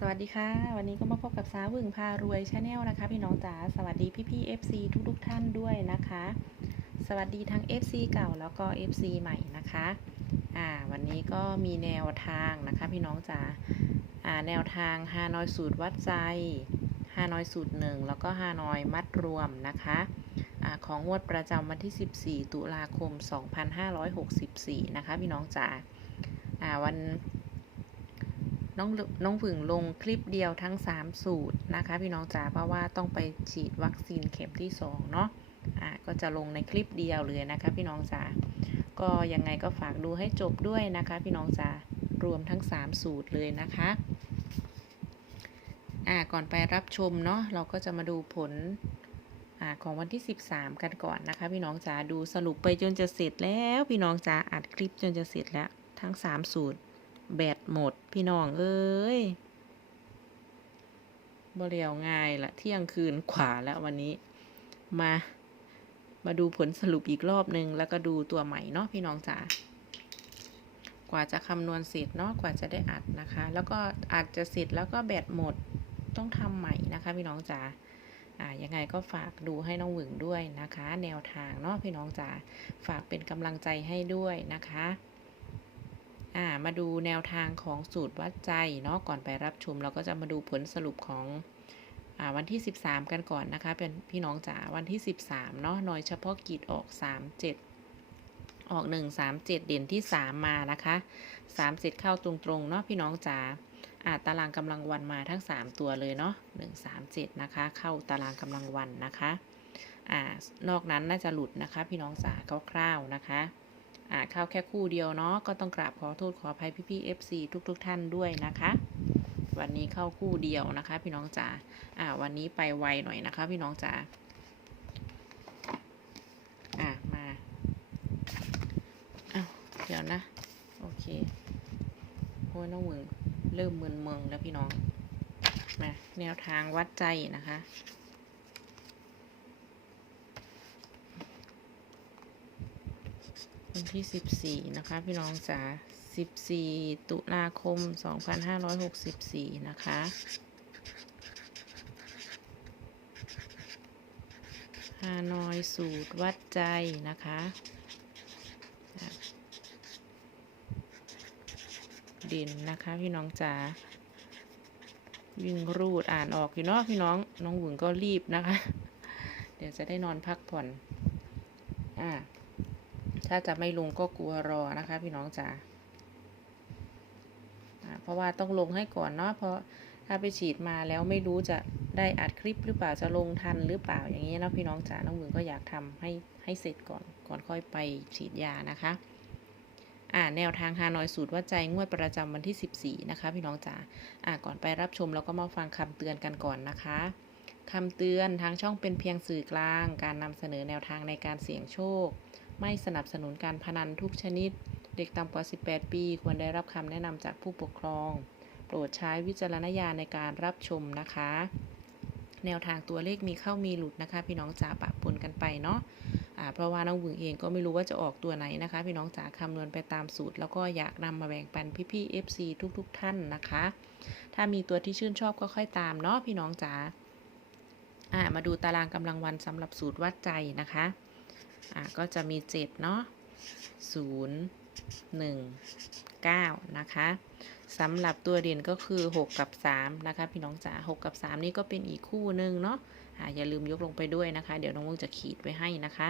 สวัสดีค่ะ วันนี้ก็มาพบกับสาวึงพารวยชาแนลนะคะ พี่น้องจ๋าสวัสดีพี่พี่ๆ FC ทุกทุกท่านด้วยนะคะ สวัสดีทั้ง FC เก่าแล้วก็ FC ใหม่นะคะอ่าวันนี้ก็มีแนวทางนะคะ พี่น้องจ๋าอ่าแนวทางฮานอยสูตรวัดใจฮานอยสูตรหนึ่งแล้วก็ฮานอยมัดรวมนะคะอาของงวดประจำวันที่ 14 ตุลาคม 2564 นะคะ พี่น้องจ๋าอ่าวัน น้องน้องผึ่งลงคลิปเดียวทั้ง 3 สูตรนะคะ พี่น้องจ๋าเพราะว่าต้องไปฉีดวัคซีนเข็มที่2เนาะอ่าก็จะลงในคลิปเดียวเลยนะคะ พี่น้องจ๋าก็ยังไงก็ฝากดูให้จบด้วยนะคะ พี่น้องจ๋ารวมทั้ง 3 สูตรเลยนะคะอ่าก่อนไปรับชมเนาะเราก็จะมาดูผลอ่าของวันที่ 13 กันก่อนนะคะ พี่น้องจ๋าดูสรุปไปจนจะเสร็จแล้ว พี่น้องจ๋าอัดคลิปจนจะเสร็จแล้วทั้ง 3 สูตร แบตหมดพี่น้องเอ้ยบ่เรียวง่ายละเที่ยงคืนขวาแล้ววันนี้ มา มาดูผลสรุปอีกรอบนึง แล้วก็ดูตัวใหม่เนาะพี่น้องจ๋ากว่าจะคำนวณเสร็จเนาะกว่าจะได้อัดนะคะ แล้วก็อาจจะเสร็จแล้วก็แบตหมดต้องทำใหม่นะคะพี่น้องจ๋าอ่ายังไงก็ฝากดูให้น้องหวึงด้วยนะคะ แนวทางเนาะพี่น้องจ๋าฝากเป็นกำลังใจให้ด้วยนะคะ อ่ามาดูแนวทางของสูตรวัดใจเนาะก่อนไปรับชม เราก็จะมาดูผลสรุปของอ่าวันที่ 13 กันก่อนนะคะ เป็นพี่น้องจ๋าวันที่ 13เนาะหน่วยเฉพาะกิจออก 37 ออก 1 3 7 เด่นที่ 3 มานะคะ 3 7 เข้าตรงๆเนาะพี่น้องจ๋าอ่าตารางกำลังวันมาทั้ง 3 ตัวเลยเนาะ1 3 7 นะคะ เข้าตารางกำลังวันนะคะอ่านอกนั้นน่าจะหลุดนะคะ พี่น้องจ๋าคร่าวๆนะคะ อ่าเข้าแค่คู่เดียวเนาะก็ต้องกราบขอโทษขออภัยพี่ๆ FC ทุกๆทท่านด้วยนะคะ วันนี้เข้าคู่เดียวนะคะ พี่น้องจ๋าอ่าวันนี้ไปไวหน่อยนะคะ พี่น้องจ๋าอ่ามาเอ้าเดี๋ยวนะโอเคโอ้ยน้องมึงเริ่มมึนเมืองแล้วพี่น้องมาแนวทางวัดใจนะคะ วันที่14นะคะ พี่น้องจ๋า14ตุลาคม2564นะคะฮานอยสูตรวัดใจนะคะด่นนะคะ พี่น้องจ๋าวิ่งรูดอ่านออกอยู่เนาะพี่น้องน้องหวึงก็รีบนะคะ เดี๋ยวจะได้นอนพักผ่อน อ่า ถ้าจะไม่ลงก็กลัวรอนะคะ พี่น้องจ๋าเพราะว่าต้องลงให้ก่อนเนาะเพราะถ้าไปฉีดมาแล้วไม่รู้จะได้อัดคลิปหรือเปล่าจะลงทันหรือเปล่าอย่างนี้นะพี่น้องจ๋าน้องหมึงก็อยากทำให้ให้เสร็จก่อนก่อนค่อยไปฉีดยานะคะอ่าแนวทางฮานอยสูตรวัดใจงวดประจำวันที่ 14 นะคะ พี่น้องจ๋าอ่าก่อนไปรับชมเราก็มาฟังคำเตือนกันก่อนนะคะคำเตือนทางช่องเป็นเพียงสื่อกลาง การนำเสนอแนวทางในการเสี่ยงโชค ไม่สนับสนุนการพนันทุกชนิด เด็กต่ำกว่า 18 ปี ควรได้รับคำแนะนำจากผู้ปกครอง โปรดใช้วิจารณญาณในการรับชมนะคะ แนวทางตัวเลขมีเข้ามีหลุดนะคะ พี่น้องจ๋าปะปนกันไปเนาะเพราะว่าน้องหวึงเองก็ไม่รู้ว่าจะออกตัวไหนนะคะ พี่น้องจ๋าคำนวณไปตามสูตร แล้วก็อยากนำมาแบ่งปันพี่ๆ FC ทุกๆทท่านนะคะ ถ้ามีตัวที่ชื่นชอบก็ค่อยตามเนาะพี่น้องจ๋าอ่ามาดูตารางกำลังวันสำหรับสูตรวัดใจนะคะ อ่าก็จะมี 7 เนาะ0 1 9 นะคะสำหรับตัวเด่นก็คือ 6 กับ 3 นะคะ พี่น้องจ๋า6 กับ 3 นี่ก็เป็นอีกคู่หนึ่งเนาะอ่าอย่าลืมยกลงไปด้วยนะคะ เดี๋ยวน้องมุกจะขีดไว้ให้นะคะ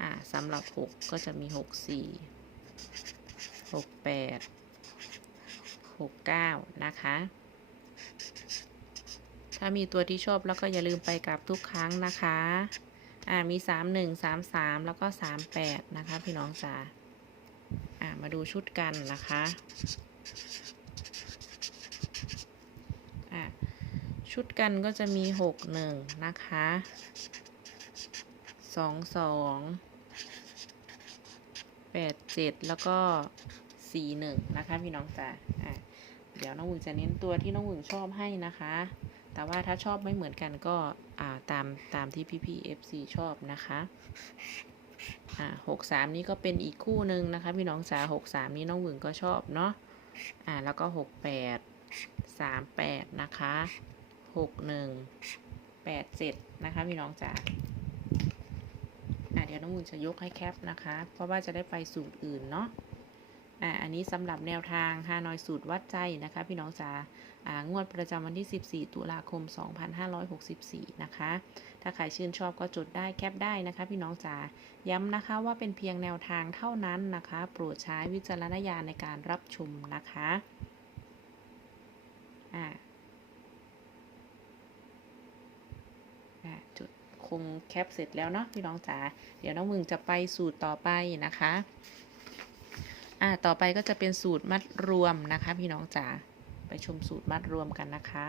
อ่าสำหรับ 6 ก็จะมี 6 4 6 8 6 9 นะคะ ถ้ามีตัวที่ชอบแล้วก็อย่าลืมไปกับทุกครั้งนะคะ อ่ามีสามหนึ่งสามสามแล้วก็สามแปดนะคะ พี่น้องจ๋าอ่ามาดูชุดกันนะคะอ่าชุดกันก็จะมีหกหนึ่งนะคะสองสองแปดเจ็ดแล้วก็สี่หนึ่งนะคะ พี่น้องจ๋าอ่าเดี๋ยวน้องหวึงจะเน้นตัวที่น้องหวึงชอบให้นะคะ แต่ว่าถ้าชอบไม่เหมือนกันก็ตามตามที่พี่ๆ FC ชอบนะคะหกสามนี้ก็เป็นอีกคู่หนึ่งนะคะ พี่น้องจ๋าหกสามนี้น้องหวึงก็ชอบเนาะอ่าแล้วก็หกแปดสามแปดนะคะหกหนึ่งแปดเจ็ดนะคะพี่น้องจ๋าอะเดี๋ยวน้องหมุนจะยกให้แคปนะคะ เพราะว่าจะได้ไปสูตรอื่นเนาะ อะอันนี้สำหรับแนวทางฮานอยสูตรวัดใจนะคะพี่น้องจ๋าอ่างวดประจำวันที่ 14 ตุลาคม 2564 นะคะ ถ้าใครชื่นชอบก็จดได้แคปได้นะคะ พี่น้องจ๋าย้ำนะคะว่าเป็นเพียงแนวทางเท่านั้นนะคะ โปรดใช้วิจารณญาณในการรับชมนะคะอ่าอ่าจุดคงแคปเสร็จแล้วเนาะพี่น้องจ๋าเดี๋ยวน้องมึงจะไปสูตรต่อไปนะคะ อ่าต่อไปก็จะเป็นสูตรมัดรวมนะคะ พี่น้องจ๋าไปชมสูตรมัดรวมกันนะคะ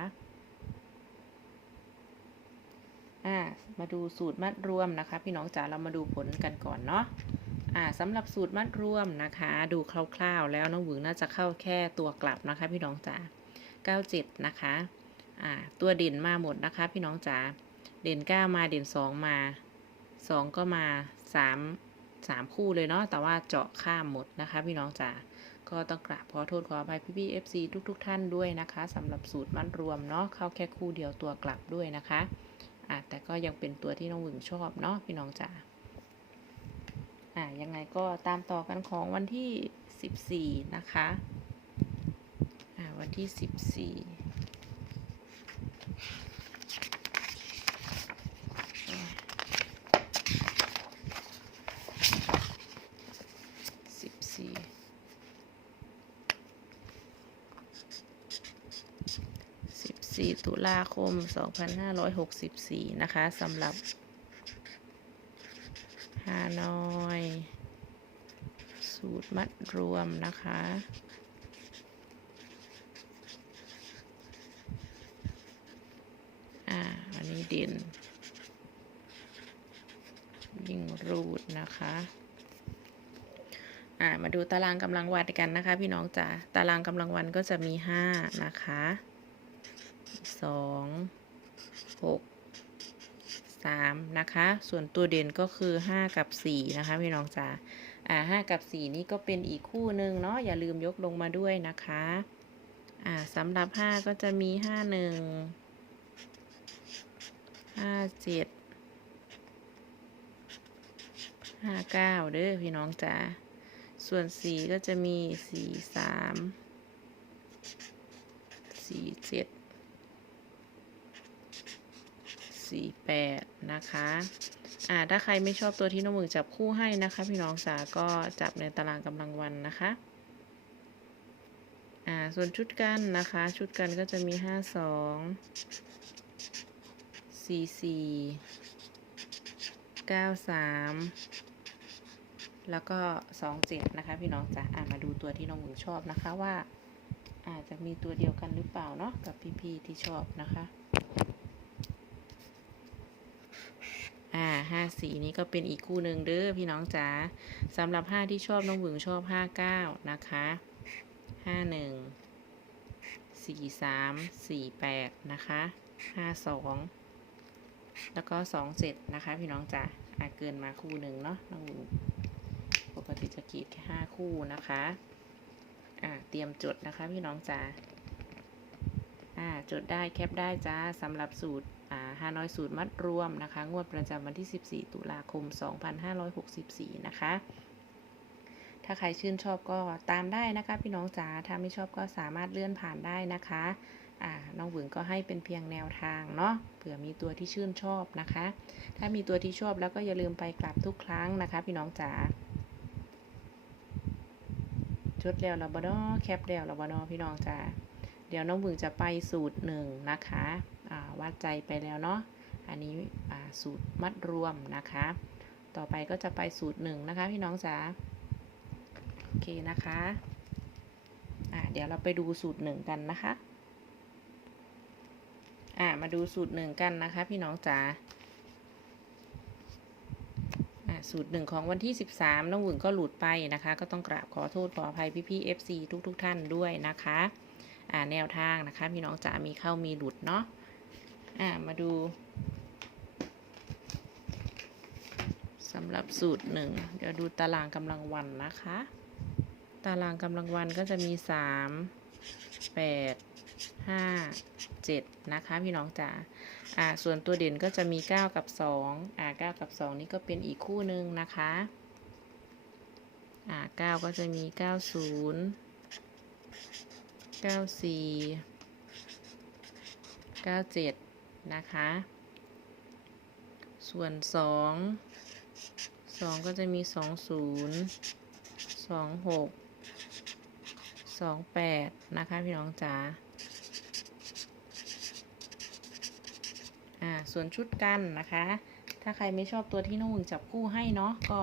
อ่ามาดูสูตรมัดรวมนะคะ พี่น้องจ๋าเรามาดูผลกันก่อนเนาะอ่าสำหรับสูตรมัดรวมนะคะ ดูคร่าวๆ แล้วน้องหวึงน่าจะเข้าแค่ตัวกลับนะคะ พี่น้องจ๋า97 นะคะอ่าตัวเด่นมาหมดนะคะ พี่น้องจ๋าเด่น 9 มาเด่น 2 มา 2 ก็มา 3 3 คู่เลยเนาะแต่ว่าเจาะข้ามหมดนะคะ พี่น้องจ๋าก็ต้องกราบขอโทษขออภัยพี่ๆ FC ทุก ๆ ท่านด้วยนะคะสำหรับสูตรมัดรวมเนาะเข้าแค่คู่เดียวตัวกลับด้วยนะคะอะแต่ก็ยังเป็นตัวที่น้องหวึงชอบเนาะพี่น้องจ๋าอะยังไงก็ตามต่อกันของวันที่ 14 นะคะอะวันที่ 14 14 ตุลาคม 2564 นะคะสำหรับฮานอย สูตรมัดรวมนะคะ อ่า อันนี้เด่น ยิ่งรูดนะคะอ่ามาดูตารางกำลังวันกันนะคะ พี่น้องจ๋าตารางกำลังวันก็จะมี 5 นะคะ สองหกสามนะคะ ส่วนตัวเด่นก็คือห้ากับสี่นะคะพี่น้องจ๋าอ่าห้ากับสี่นี่ก็เป็นอีกคู่หนึ่งเนาะอย่าลืมยกลงมาด้วยนะคะอ่าสำหรับห้าก็จะมีห้าหนึ่งห้าเจ็ดห้าเก้าเด้อพี่น้องจ๋าส่วนสี่ก็จะมีสี่สามสี่เจ็ด สี่แปดนะคะอ่าถ้าใครไม่ชอบตัวที่น้องมือจับคู่ให้นะคะ พี่น้องสาก็จับในตารางกำลังวันนะคะอ่าส่วนชุดกันนะคะ ชุดกันก็จะมีห้าสองสี่สี่เก้าสามแล้วก็สองเจ็ดนะคะพี่น้องจ๋าอ่ามาดูตัวที่น้องมือชอบนะคะว่าอาจจะมีตัวเดียวกันหรือเปล่าเนาะกับพี่ๆที่ชอบนะคะ อ่าห้าสีนี้ก็เป็นอีกคู่หนึ่งเด้อพี่น้องจ๋าสำหรับห้าที่ชอบน้องหวึงชอบห้าเก้านะคะห้าหนึ่งสี่สามสี่แปดนะคะห้าสองแล้วก็สองเจ็ดนะคะ พี่น้องจ๋าอาเกินมาคู่หนึ่งเนาะน้องหวึงปกติจะกรีดแค่ห้าคู่นะคะอ่าเตรียมจดนะคะพี่น้องจ๋าอ่าจดได้แคปได้จ้าสำหรับสูตร อ่าฮานอยสูตรมัดรวมนะคะ งวดประจำวันที่ 14 ตุลาคม 2564 นะคะ ถ้าใครชื่นชอบก็ตามได้นะคะ พี่น้องจ๋าถ้าไม่ชอบก็สามารถเลื่อนผ่านได้นะคะอ่าน้องหวึงก็ให้เป็นเพียงแนวทางเนาะเผื่อมีตัวที่ชื่นชอบนะคะ ถ้ามีตัวที่ชอบแล้วก็อย่าลืมไปกลับทุกครั้งนะคะ พี่น้องจ๋าจดแล้วเราบเนอแคปแล้วเราบเนอพี่น้องจ๋า เดี๋ยวน้องบึงจะไปสูตรหนึ่งนะคะอ่าวัดใจไปแล้วเนาะ อันนี้สูตรมัดรวมนะคะ ต่อไปก็จะไปสูตรหนึ่งนะคะพี่น้องจ๋า โอเคนะคะเดี๋ยวเราไปดูสูตรหนึ่งกันนะคะอ่ามาดูสูตรหนึ่งกันนะคะ พี่น้องจ๋าสูตรหนึ่งของวันที่ 13 น้องหวึงก็หลุดไปนะคะ ก็ต้องกราบขอโทษขออภัยพี่ๆ FC ทุกๆทท่านด้วยนะคะ แนวทางนะคะพี่น้องจ๋ามีเข้ามีหลุดเนาะอ่ามาดูสำหรับสูตรหนึ่งเดี๋ยวดูตารางกำลังวันนะคะ ตารางกำลังวันก็จะมีสามแปดห้าเจ็ดนะคะพี่น้องจ๋าอ่าส่วนตัวเด่นก็จะมีเก้ากับสองอ่าเก้ากับสองนี่ก็เป็นอีกคู่หนึ่งนะคะอ่าเก้าก็จะมีเก้าศูนย์ เก้าสี่เก้าเจ็ดนะคะ ส่วนสองสองก็จะมีสองศูนย์สองหกสองแปดนะคะพี่น้องจ๋าอ่าส่วนชุดกันนะคะ ถ้าใครไม่ชอบตัวที่น้องหึงจับคู่ให้เนาะก็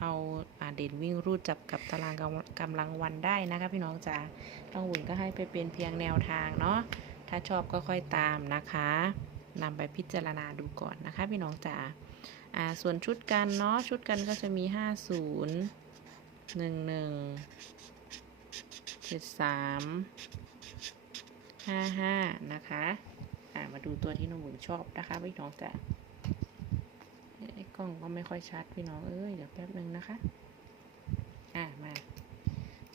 เอาอาเด่นวิ่งรูดจับกับตารางกำกำลังวันได้นะคะพี่น้องจ๋า น้องหวึงก็ให้ไปเป็นเพียงแนวทางเนาะ ถ้าชอบก็ค่อยตามนะคะนำไปพิจารณาดูก่อนนะคะ พี่น้องจ๋าอ่าส่วนชุดกันเนาะ ชุดกันก็จะมี 50 11 73 55 นะคะอ่ามาดูตัวที่น้องหมุนชอบนะคะพี่น้องจ๋าไอ้กล้องก็ไม่ค่อยชัดพี่น้องเอ้ยเดี๋ยวแป๊บหนึ่งนะคะ อ่ามา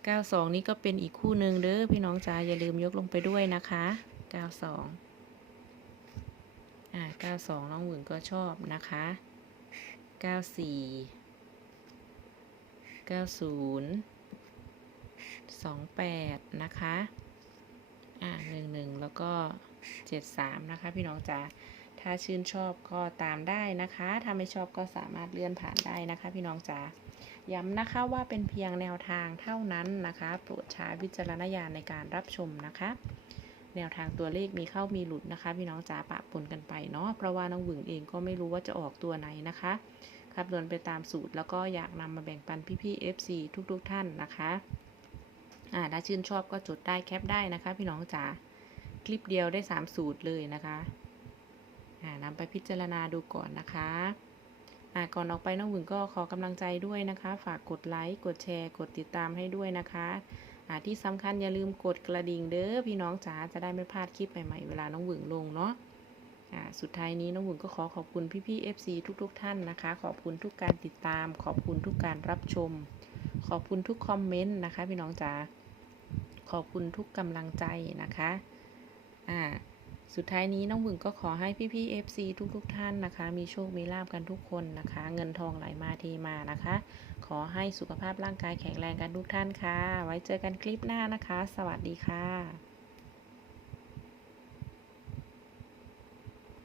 92 นี่ก็เป็นอีกคู่หนึ่งเด้อพี่น้องจ๋าอย่าลืมยกลงไปด้วยนะคะ 92 อ่า 92 น้องหมุนก็ชอบนะคะ 94 90 28 นะคะ อ่า 11 แล้วก็ 73 นะคะ พี่น้องจ๋า ถ้าชื่นชอบก็ตามได้นะคะ ถ้าไม่ชอบก็สามารถเลื่อนผ่านได้นะคะ พี่น้องจ๋าย้ำนะคะว่าเป็นเพียงแนวทางเท่านั้นนะคะ โปรดใช้วิจารณญาณในการรับชมนะคะ แนวทางตัวเลขมีเข้ามีหลุดนะคะ พี่น้องจ๋าปะปนกันไปเนาะเพราะว่าน้องหวึงเองก็ไม่รู้ว่าจะออกตัวไหนนะคะครับเดินไปตามสูตรแล้วก็อยากนำมาแบ่งปันพี่ๆ FC ทุกๆท่านนะคะอ่าถ้าชื่นชอบก็จดได้แคปได้นะคะ พี่น้องจ๋าคลิปเดียวได้ 3 สูตรเลยนะคะ นำไปพิจารณาดูก่อนนะคะก่อนออกไปน้องหวึงก็ขอกำลังใจด้วยนะคะ ฝากกดไลค์ กดแชร์ กดติดตามให้ด้วยนะคะที่สำคัญอย่าลืมกดกระดิ่งเด้อพี่น้องจ๋าจะได้ไม่พลาดคลิปใหม่ๆเวลาน้องหวึงลงเนาะสุดท้ายนี้น้องหวึงก็ขอขอบคุณพี่ๆ FC ทุกๆ ท่านนะคะ ขอบคุณทุกการติดตาม ขอบคุณทุกการรับชม ขอบคุณทุกคอมเมนต์นะคะ พี่น้องจ๋าขอบคุณทุกกำลังใจนะคะอ่า สุดท้ายนี้น้องหวึงก็ขอให้พี่ๆ FC ทุกๆท่านนะคะ มีโชคมีลาบกันทุกคนนะคะ เงินทองไหลมาเทมานะคะ ขอให้สุขภาพร่างกายแข็งแรงกันทุกท่านค่ะ ไว้เจอกันคลิปหน้านะคะ สวัสดีค่ะ